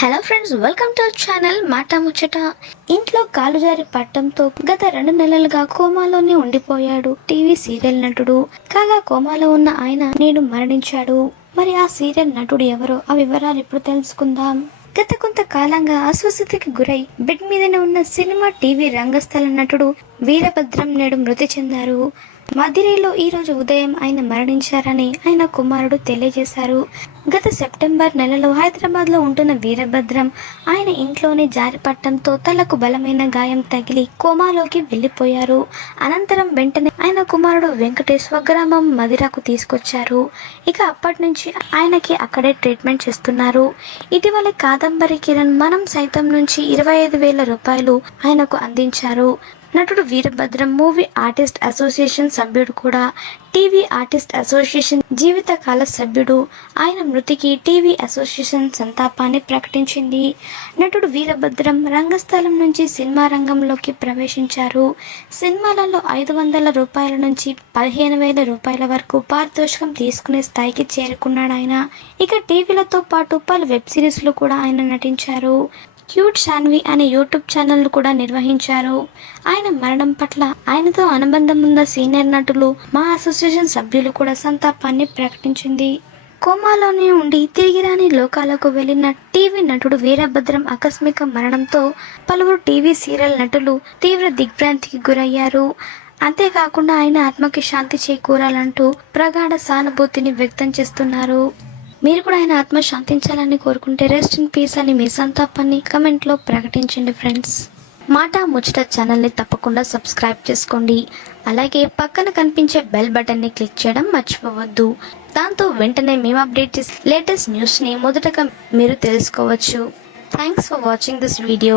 Hello friends welcome to channel మాట ముచ్చట ఇంట్లో కాలు జారి పట్టంతో గత రెండు నెలలుగా కోమాలోనే ఉండిపోయాడు టీవీ సీరియల్ నటుడు. కాగా కోమాలో ఉన్న ఆయన నేడు మరణించాడు. మరి ఆ సీరియల్ నటుడు ఎవరో? ఆ వివరాలు ఇప్పుడు తెలుసుకుందాం. గత కొంతకాలంగా అస్వస్థతకి గురై బెడ్ మీదనే ఉన్న సినిమా టీవీ రంగస్థల నటుడు వీరభద్రం నేడు మృతి చెందారు. మదిరేలో ఈ రోజు ఉదయం ఆయన మరణించారని ఆయన కుమారుడు తెలియజేశారు. గత సెప్టెంబర్ నెలలో హైదరాబాద్లో ఉంటున్న వీరభద్రం ఆయన ఇంట్లోనే జారిపట్టడంతో తలకు బలమైన గాయం తగిలి కోమాలోకి వెళ్ళిపోయారు అనంతరం వెంటనే ఆయన కుమారుడు వెంకటేష్ స్వగ్రామం మదిరకు తీసుకొచ్చారు. ఇక అప్పటి నుంచి ఆయనకి అక్కడే ట్రీట్మెంట్ చేస్తున్నారు. ఇటీవల కాదంబరి కిరణ్ మనం సైతం నుంచి ఇరవై ఐదు వేల రూపాయలు ఆయనకు అందించారు. నటుడు వీరభద్రం మూవీ ఆర్టిస్ట్ అసోసియేషన్ సభ్యుడు కూడా. టీవీ ఆర్టిస్ట్ అసోసియేషన్ జీవితకాల సభ్యుడు. ఆయన మృతికి టీవీ అసోసియేషన్ సంతాపాన్ని ప్రకటించింది. నటుడు వీరభద్రం రంగస్థలం నుంచి సినిమా రంగంలోకి ప్రవేశించారు. సినిమాలలో ఐదు వందల రూపాయల నుంచి పదిహేను వేల రూపాయల వరకు పారితోషికం తీసుకునే స్థాయికి చేరుకున్నాడు ఆయన ఇక టీవీలతో పాటు పలు వెబ్ సిరీస్లు కూడా ఆయన నటించారు. క్యూట్ శాన్వి అనే యూట్యూబ్ ఛానల్ను కూడా నిర్వహించారు. ఆయన మరణం పట్ల ఆయనతో అనుబంధం ఉన్న సీనియర్ నటులు మా అసోసియేషన్ సభ్యులు కూడా సంతాపాన్ని ప్రకటించింది. కోమాలోనే ఉండి తిరిగి రాని లోకాలకు వెళ్ళిన టీవీ నటుడు వీరభద్రం ఆకస్మిక మరణంతో పలువురు టీవీ సీరియల్ నటులు తీవ్ర దిగ్భ్రాంతికి గురయ్యారు. అంతేకాకుండా ఆయన ఆత్మకి శాంతి చేకూరాలంటూ ప్రగాఢ సానుభూతిని వ్యక్తం చేస్తున్నారు. మీరు కూడా ఆయన ఆత్మ శాంతించాలని కోరుకుంటే రెస్ట్ ఇన్ పీస్ అని మీ సంతాపాన్ని కమెంట్లో ప్రకటించండి ఫ్రెండ్స్ మాట ముచ్చట ఛానల్ని తప్పకుండా సబ్స్క్రైబ్ చేసుకోండి. అలాగే పక్కన కనిపించే బెల్ బటన్ని క్లిక్ చేయడం మర్చిపోవద్దు. దాంతో వెంటనే మేము అప్డేట్ చేసే లేటెస్ట్ న్యూస్ని మొదటగా మీరు తెలుసుకోవచ్చు. Thanks for watching this video